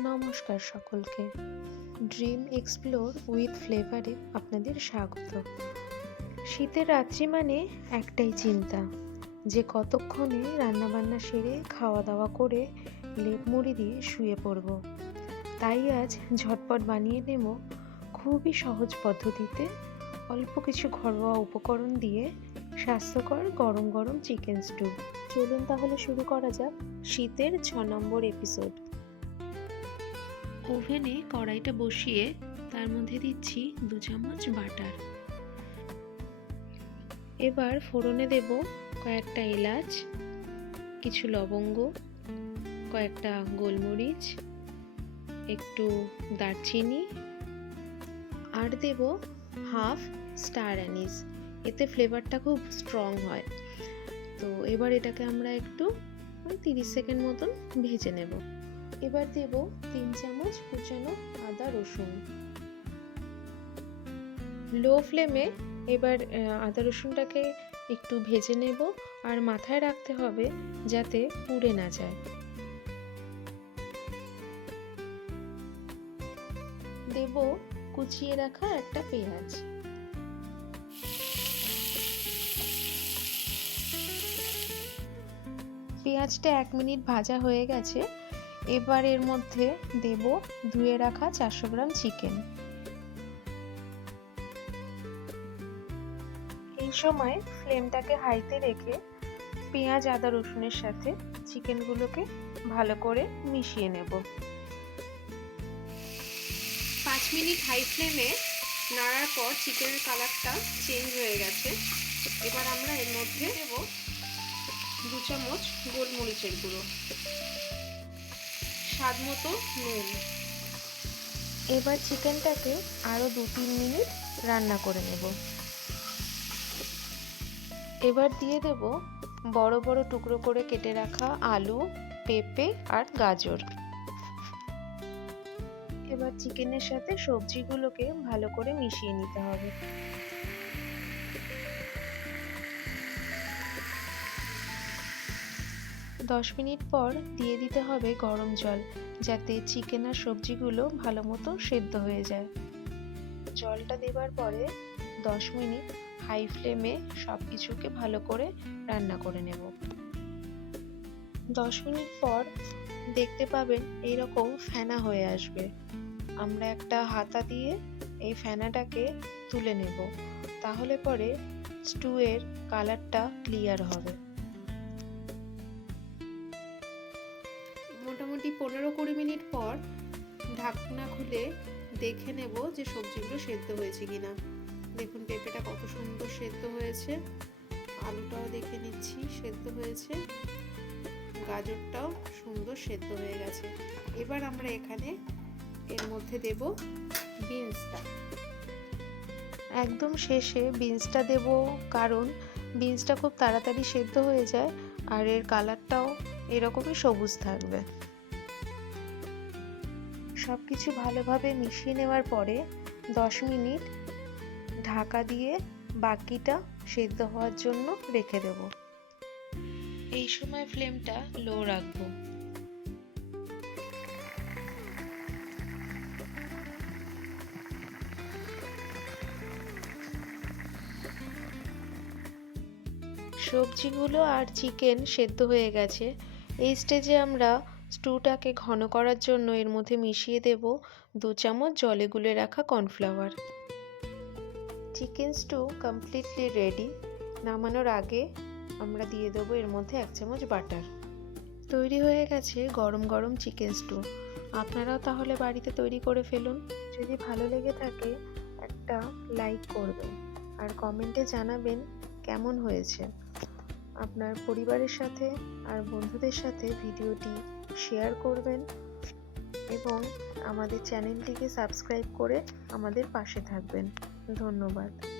নমস্কার সকলকে। Dream explore with ফ্লেভারে আপনাদের স্বাগত। শীতের রাত্রি মানে একটাই চিন্তা, যে কতক্ষণে রান্নাবান্না সেরে খাওয়া দাওয়া করে লেপ মুড়ি দিয়ে শুয়ে পড়ব। তাই আজ ঝটপট বানিয়ে নেব খুবই সহজ পদ্ধতিতে অল্প কিছু ঘরোয়া উপকরণ দিয়ে স্বাস্থ্যকর গরম গরম চিকেন স্টু। চলুন তাহলে শুরু করা যাক শীতের ছ নম্বর এপিসোড। ওভেনে কড়াইটা বসিয়ে তার মধ্যে দিচ্ছি দু চামচ বাটার। এবার ফোড়নে দেব কয়েকটা এলাচ, কিছু লবঙ্গ, কয়েকটা গোলমরিচ, একটু দারচিনি, আর দেব হাফ স্টার অ্যানিস। এতে ফ্লেভারটা খুব স্ট্রং হয়। তো এবার এটাকে আমরা একটু তিরিশ সেকেন্ড মতন ভেজে নেব। এবার দেব তিন চামচ কুচানো আদা রসুন। লো ফ্লেমে এবার আদা রসুনটাকে একটু ভেজে নেব আর মাথায় রাখতে হবে যাতে পুড়ে না যায়। দেব কুচিয়ে রাখা একটা পেঁয়াজ। পেঁয়াজটা এক মিনিট ভাজা হয়ে গেছে। এবার এর মধ্যে দেব ধুয়ে রাখা চারশো গ্রাম চিকেন। এই সময় ফ্লেমটাকে হাইতে রেখে পেঁয়াজ, আদা, রসুনের সাথে চিকেনগুলোকে ভালো করে মিশিয়ে নেব। পাঁচ মিনিট হাই ফ্লেমে নাড়ার পর চিকেনের কালারটা চেঞ্জ হয়ে গেছে। এবার আমরা এর মধ্যে দেব দু চামচ গোলমরিচের গুঁড়ো। স্বাদ মতো নুন। এবার চিকেনটাকে আরও দু তিন মিনিট রান্না করে নেব। এবার দিয়ে দেব বড় বড় টুকরো করে কেটে রাখা আলু, পেঁপে আর গাজর। এবার চিকেনের সাথে সবজিগুলোকে ভালো করে মিশিয়ে নিতে হবে। দশ মিনিট পর দিয়ে দিতে হবে গরম জল, যাতে চিকেন আর সবজিগুলো ভালো মতো সেদ্ধ হয়ে যায়। জলটা দেবার পরে দশ মিনিট হাই ফ্লেমে সব কিছুকে ভালো করে রান্না করে নেব। দশ মিনিট পর দেখতে পাবেন এইরকম ফেনা হয়ে আসবে। আমরা একটা হাতা দিয়ে এই ফেনাটাকে তুলে নেব, তাহলে পরে স্টুয়ের কালারটা ক্লিয়ার হবে। মোটামুটি পনেরো কুড়ি মিনিট পর ঢাকনা খুলে দেখে নেব যে সবজিগুলো সেদ্ধ হয়েছে কিনা। দেখুন পেঁপেটা কত সুন্দর সেদ্ধ হয়েছে। আলুটাও দেখে নিচ্ছি, সেদ্ধ হয়েছে। গাজরটাও সুন্দর সেদ্ধ হয়ে গেছে। এবার আমরা এখানে এর মধ্যে দেব বিনসটা। একদম শেষে বিনসটা দেব, কারণ বিনসটা খুব তাড়াতাড়ি সেদ্ধ হয়ে যায় আর এর কালারটাও এরকমই সবুজ থাকবে। সব কিছু ভালোভাবে মিশিয়ে নেওয়ার পরে দশ মিনিট ঢাকা দিয়ে বাকিটা সেদ্ধ হওয়ার জন্য রেখে দেব। এই সময় ফ্লেমটা লো রাখব। সবজিগুলো আর চিকেন সেদ্ধ হয়ে গেছে। এই স্টেজে আমরা স্টুটাকে ঘন করার জন্য এর মধ্যে মিশিয়ে দেব দু চামচ জলে গুলে রাখা cornflour chicken stew completely ready নামানোর আগে আমরা দিয়ে দেবো এর মধ্যে এক চামচ বাটার তৈরি হয়ে গেছে গরম গরম চিকেন স্টু আপনারাও তাহলে বাড়িতে তৈরি করে ফেলুন। যদি ভালো লেগে থাকে, একটা লাইক করবেন। আর কমেন্টে জানাবেন কেমন হয়েছে। আপনার পরিবারের সাথে আর বন্ধুদের সাথে ভিডিওটি শেয়ার করবেন এবং আমাদের চ্যানেলটিকে সাবস্ক্রাইব করে আমাদের পাশে থাকবেন। ধন্যবাদ।